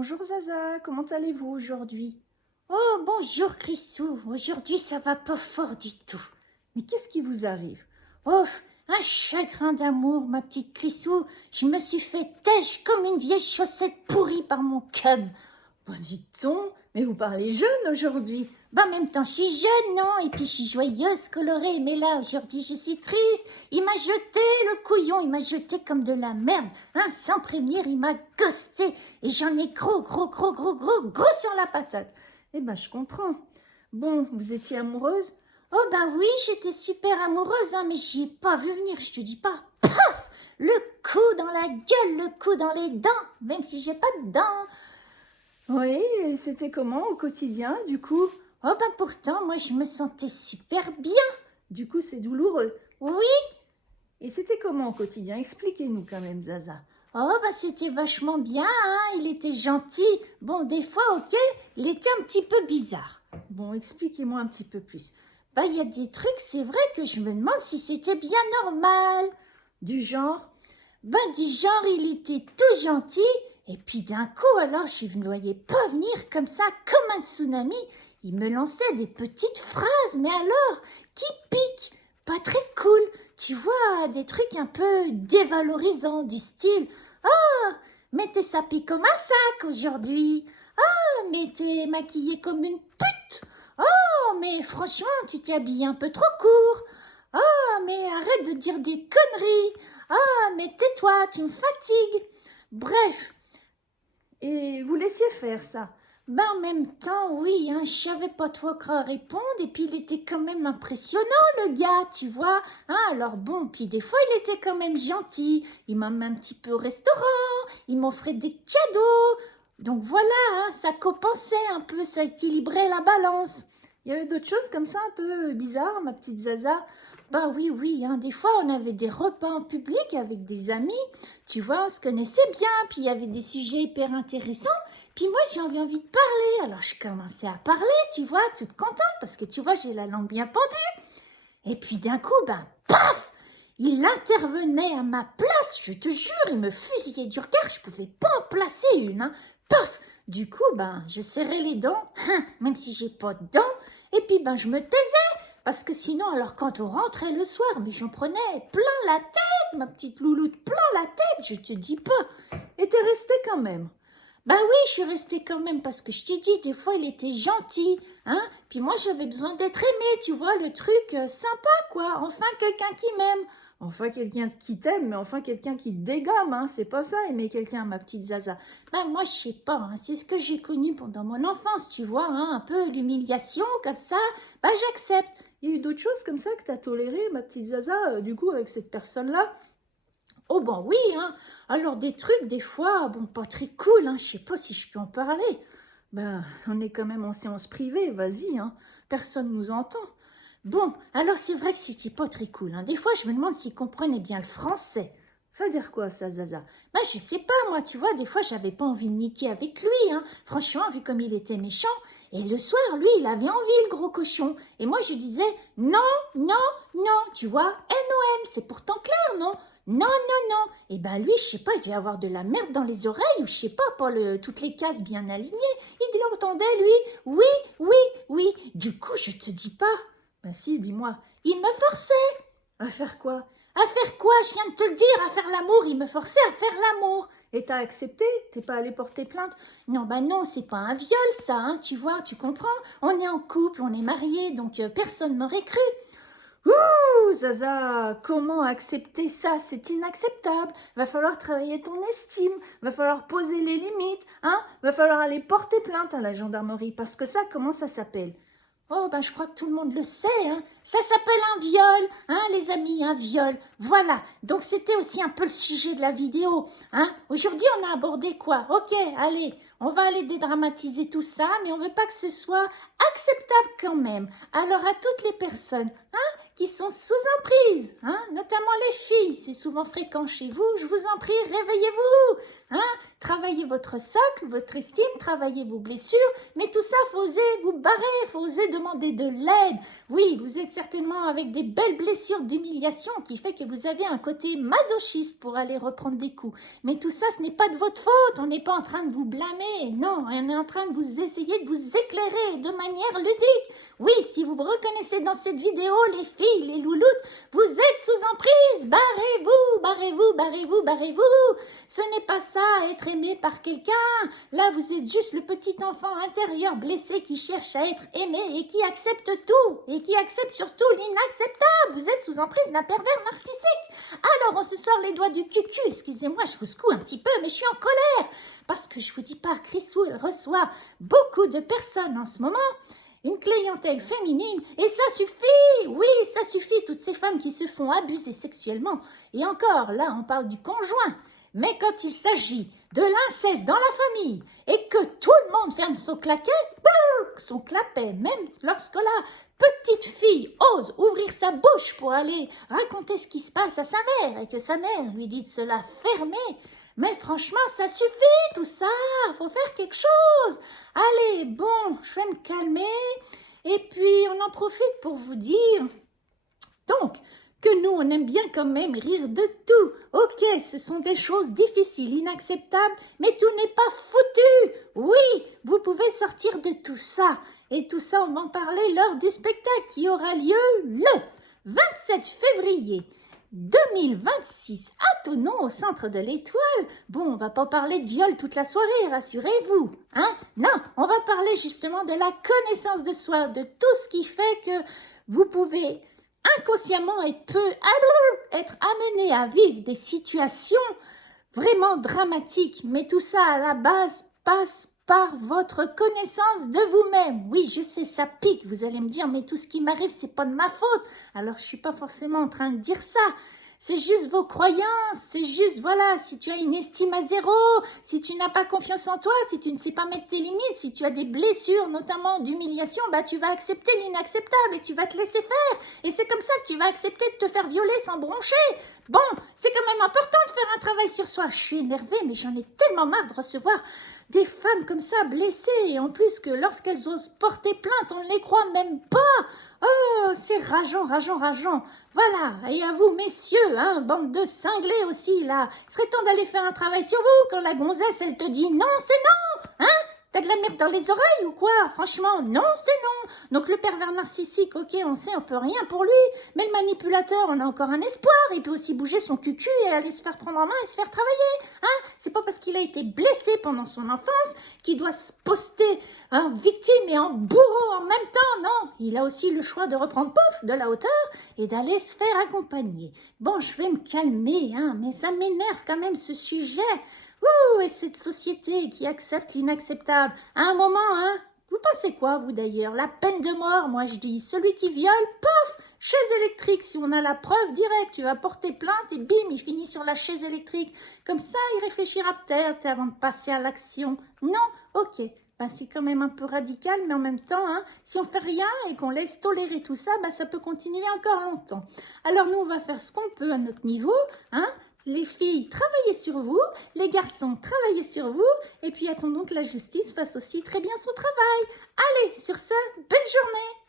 Bonjour Zaza, comment allez-vous aujourd'hui? Oh, bonjour Chrisou. Aujourd'hui, ça va pas fort du tout. Mais qu'est-ce qui vous arrive? Oh, un chagrin d'amour, ma petite Chrisou. Je me suis fait têche comme une vieille chaussette pourrie par mon cub. Bah dites-on, mais vous parlez jeune aujourd'hui. Bah, en même temps, je suis jeune, non? Et puis, je suis joyeuse, colorée. Mais là, aujourd'hui, je suis triste. Il m'a jeté, le couillon. Il m'a jeté comme de la merde. Hein, sans prévenir, il m'a ghosté. Et j'en ai gros sur la patate. Eh ben je comprends. Bon, vous étiez amoureuse? Oh ben oui, j'étais super amoureuse, hein, mais j'y ai pas vu venir, je te dis pas. Paf! Le coup dans la gueule, le coup dans les dents, même si j'ai pas de dents. Oui, et c'était comment au quotidien du coup? Oh ben pourtant, moi je me sentais super bien. Du coup c'est douloureux. Oui. Et c'était comment au quotidien? Expliquez-nous quand même Zaza. Oh ben c'était vachement bien, hein, il était gentil. Bon, des fois, ok, il était un petit peu bizarre. Bon, expliquez-moi un petit peu plus. Ben il y a des trucs, c'est vrai que je me demande si c'était bien normal. Du genre? Ben du genre, il était tout gentil. Et puis d'un coup, alors, je ne voyais pas venir comme ça, comme un tsunami. Il me lançait des petites phrases, mais alors, qui piquent, pas très cool. Tu vois, des trucs un peu dévalorisants, du style «Ah, mais t'es sapée comme un sac aujourd'hui. Ah, mais t'es maquillée comme une pute. Oh, mais franchement, tu t'es habillée un peu trop court. Ah, mais arrête de dire des conneries. Ah, mais tais-toi, tu me fatigues.» Bref, Et vous laissiez faire ça? ben en même temps, oui, hein, je savais pas trop quoi répondre, et puis il était quand même impressionnant, le gars, tu vois. Hein, alors bon, puis des fois, il était quand même gentil. Il m'emmenait un petit peu au restaurant, il m'offrait des cadeaux. Donc voilà, hein, ça compensait un peu, ça équilibrait la balance. Il y avait d'autres choses comme ça un peu bizarres, ma petite Zaza? Ben oui, oui, hein, des fois on avait des repas en public avec des amis, tu vois, on se connaissait bien, puis il y avait des sujets hyper intéressants, puis moi j'avais envie de parler, alors je commençais à parler, tu vois, toute contente, parce que tu vois, j'ai la langue bien pendue. Et puis d'un coup, ben paf, il intervenait à ma place, je te jure, il me fusillait du regard, je pouvais pas en placer une, hein. Paf. Du coup, ben je serrais les dents, hein, même si j'ai pas de dents, et puis ben je me taisais. Parce que sinon, alors quand on rentrait le soir, mais j'en prenais plein la tête, ma petite louloute, plein la tête, je te dis pas. Et t'es restée quand même? Ben oui, je suis restée quand même parce que je t'ai dit, des fois il était gentil, hein. Puis moi j'avais besoin d'être aimée, tu vois, le truc sympa quoi. Enfin quelqu'un qui m'aime. Enfin, quelqu'un qui t'aime, mais enfin quelqu'un qui te dégomme, hein. C'est pas ça, aimer quelqu'un, ma petite Zaza. Ben moi je sais pas, hein, c'est ce que j'ai connu pendant mon enfance, tu vois, hein, un peu l'humiliation comme ça. Ben j'accepte. Il y a eu d'autres choses comme ça que t'as toléré, ma petite Zaza, du coup, avec cette personne-là? Oh ben oui, hein. Alors des trucs, des fois, bon, pas très cool, hein. Je sais pas si je peux en parler. Ben, on est quand même en séance privée, vas-y, hein. Personne nous entend. Bon, alors c'est vrai que c'était pas très cool, hein. Des fois, je me demande s'il comprenait bien le français. Ça veut dire quoi, ça, Zaza? Ben je sais pas, moi, tu vois, des fois, j'avais pas envie de niquer avec lui, hein. Franchement, vu comme il était méchant. Et le soir, lui, il avait envie, le gros cochon. Et moi, je disais, non, non, non, tu vois, NON, c'est pourtant clair, non? Non, non, non. Et ben lui, je sais pas, il devait avoir de la merde dans les oreilles, ou je sais pas toutes les cases bien alignées. Il entendait, lui, oui, oui, oui. Du coup, je te dis pas. Ben si, dis-moi. Il me forçait. À faire quoi? À faire quoi? Je viens de te le dire, à faire l'amour. Il me forçait à faire l'amour. Et t'as accepté? T'es pas allé porter plainte? Non, bah non, c'est pas un viol, ça, hein, tu vois, tu comprends? On est en couple, on est mariés, donc personne m'aurait cru. Ouh, Zaza, comment accepter ça? C'est inacceptable. Va falloir travailler ton estime. Va falloir poser les limites, hein? Va falloir aller porter plainte à la gendarmerie. Parce que ça, comment ça s'appelle? Oh, ben je crois que tout le monde le sait, hein. Ça s'appelle un viol, hein, les amis, un viol. Voilà, donc c'était aussi un peu le sujet de la vidéo, hein. Aujourd'hui, on a abordé quoi? Ok, allez, on va aller dédramatiser tout ça, mais on veut pas que ce soit acceptable quand même. Alors à toutes les personnes, hein, qui sont sous emprise, hein, notamment les filles, c'est souvent fréquent chez vous, je vous en prie, réveillez-vous. hein? Travaillez votre socle, votre estime, travaillez vos blessures, mais tout ça, faut oser vous barrer, faut oser demander de l'aide. Oui, vous êtes certainement avec des belles blessures d'humiliation qui fait que vous avez un côté masochiste pour aller reprendre des coups. Mais tout ça, ce n'est pas de votre faute, on n'est pas en train de vous blâmer, non, on est en train de vous essayer de vous éclairer de manière ludique. Oui, si vous vous reconnaissez dans cette vidéo, les filles, les louloutes, vous êtes sous emprise, barrez-vous, barrez-vous, barrez-vous, barrez-vous. Ce n'est pas ça, être aimé par quelqu'un. Là, vous êtes juste le petit enfant intérieur blessé qui cherche à être aimé et qui accepte tout, et qui accepte surtout l'inacceptable. Vous êtes sous emprise d'un pervers narcissique. Alors, on se sort les doigts du cul. Excusez-moi, je vous secoue un petit peu, mais je suis en colère. Parce que je vous dis pas, Chris Wool reçoit beaucoup de personnes en ce moment. Une clientèle féminine, et ça suffit, oui, ça suffit, toutes ces femmes qui se font abuser sexuellement. Et encore, là, on parle du conjoint. Mais quand il s'agit de l'inceste dans la famille et que tout le monde ferme son claquet, son clapet, même lorsque la petite fille ose ouvrir sa bouche pour aller raconter ce qui se passe à sa mère et que sa mère lui dit de se la fermer, mais franchement, ça suffit tout ça, faut faire quelque chose. Allez, bon, je vais me calmer et puis on en profite pour vous dire. Donc, que nous, on aime bien quand même rire de tout. Ok, ce sont des choses difficiles, inacceptables, mais tout n'est pas foutu. Oui, vous pouvez sortir de tout ça. Et tout ça, on va en parler lors du spectacle qui aura lieu le 27 février 2026 à Thonon, au centre de l'Étoile. Bon, on va pas parler de viol toute la soirée, rassurez-vous. Hein? Non, on va parler justement de la connaissance de soi, de tout ce qui fait que vous pouvez inconsciemment être amené à vivre des situations vraiment dramatiques. Mais tout ça, à la base, passe par votre connaissance de vous-même. Oui, je sais, ça pique. Vous allez me dire, mais tout ce qui m'arrive, c'est pas de ma faute. Alors, je suis pas forcément en train de dire ça. C'est juste vos croyances, c'est juste, voilà, si tu as une estime à zéro, si tu n'as pas confiance en toi, si tu ne sais pas mettre tes limites, si tu as des blessures, notamment d'humiliation, bah tu vas accepter l'inacceptable et tu vas te laisser faire. Et c'est comme ça que tu vas accepter de te faire violer sans broncher. Bon, c'est quand même important de faire un travail sur soi. Je suis énervée, mais j'en ai tellement marre de recevoir des femmes comme ça blessées. Et en plus que lorsqu'elles osent porter plainte, on ne les croit même pas. Oh, c'est rageant, rageant, rageant. Voilà, et à vous, messieurs, hein, bande de cinglés aussi, là. Il serait temps d'aller faire un travail sur vous quand la gonzesse, elle te dit non, c'est non, hein? T'as de la merde dans les oreilles ou quoi? Franchement, non, c'est non. Donc le pervers narcissique, ok, on sait, on peut rien pour lui. Mais le manipulateur, on a encore un espoir. Il peut aussi bouger son cucu et aller se faire prendre en main et se faire travailler. Hein? C'est pas parce qu'il a été blessé pendant son enfance qu'il doit se poster en victime et en bourreau en même temps. Non, il a aussi le choix de reprendre pouf de la hauteur et d'aller se faire accompagner. Bon, je vais me calmer, hein, mais ça m'énerve quand même ce sujet. Ouh, et cette société qui accepte l'inacceptable. À un moment, hein, vous pensez quoi, vous d'ailleurs? La peine de mort, moi je dis. Celui qui viole, paf, chaise électrique. Si on a la preuve directe, tu vas porter plainte et bim, il finit sur la chaise électrique. Comme ça, il réfléchira peut-être avant de passer à l'action. Non? Ok. Ben, c'est quand même un peu radical, mais en même temps, hein, si on fait rien et qu'on laisse tolérer tout ça, ben, ça peut continuer encore longtemps. Alors nous, on va faire ce qu'on peut à notre niveau, hein. Les filles, travaillez sur vous, les garçons, travaillez sur vous, et puis attendons que la justice fasse aussi très bien son travail. Allez, sur ce, belle journée!